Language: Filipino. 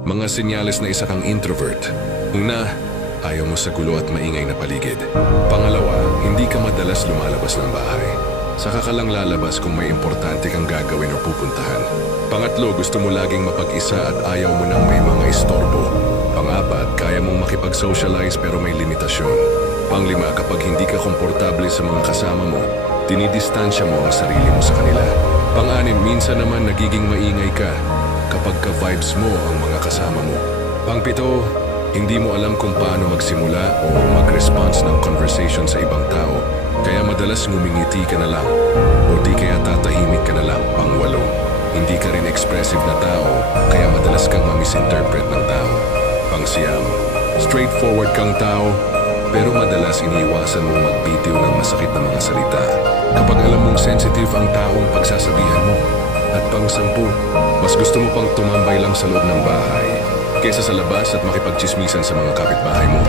Mga senyales na isa kang introvert. Una, ayaw mo sa gulo at maingay na paligid. Pangalawa, hindi ka madalas lumalabas ng bahay. Saka ka lang lalabas kung may importante kang gagawin o pupuntahan. Pangatlo, gusto mo laging mapag-isa at ayaw mo nang may mga istorbo. Pang-apat, kaya mong makipag-socialize pero may limitasyon. Pang-lima, kapag hindi ka komportable sa mga kasama mo, dinidistansya mo ang sarili mo sa kanila. Pang-anim, minsan naman nagiging maingay ka kapag ka-vibes mo ang mga kasama mo. Pang-pito, hindi mo alam kung paano magsimula o mag-response ng conversation sa ibang tao. Kaya madalas ngumingiti ka na lang o di kaya tatahimik ka na lang. Pang-walo, hindi ka rin expressive na tao kaya madalas kang ma-misinterpret ng tao. Pang-siyam, straightforward kang tao pero madalas iniiwasan mong magbitiw ng masakit na mga salita kapag alam mong sensitive ang taong pagsasabihan mo. At pang-sampu, mas gusto mo pang tumambay lang sa loob ng bahay kaysa sa labas at makipagchismisan sa mga kapitbahay mo.